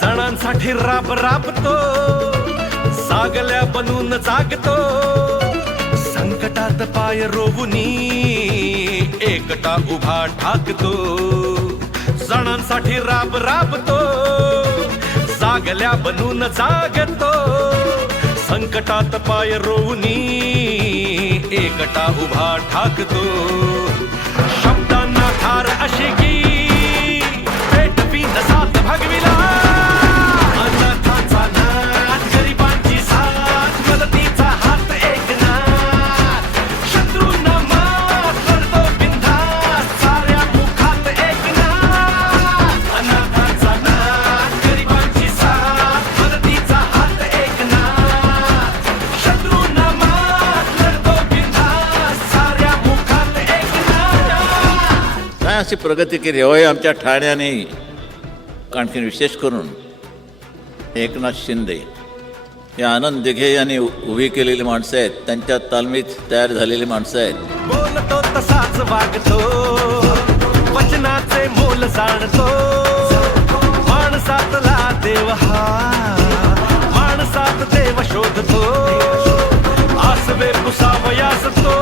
सणांसाठी राब राबतो, सागल्या बनून जागतो, संकटात पाय रोवुनी एकटा उभा ठाकतो. सणांसाठी राब राबतो, सागल्या बनून जागतो, संकटात पाय रोवुनी एकटा उभा ठाकतो. शब्दांना धार अशी की पेटवी साथ भगविला, अनाथांचा नाथ, गरिबांची साथ, मदतीचा हात एकनाथ, शत्रूंना मात करतो बिनधास्त, साऱ्या मुखात एकनाथ. अनाथांचा नाथ, गरिबांची साथ, मदतीचा हात एकनाथ, शत्रूंना मात करतो बिनधास्त, साऱ्या मुखात एकनाथ. काय अशी प्रगती केली होय आमच्या ठाण्याने. आणखी विशेष करून एकनाथ शिंदे हे आनंद दिघे यांनी उभी केलेली माणसं आहेत, त्यांच्या तालमीत तयार झालेली माणसं आहेत. बोलतो तसाच वागतो, वचनाचे मोल जाणतो, माणसातला देव हा, माणसात देव शोधतो, आसवे पुसावयास तो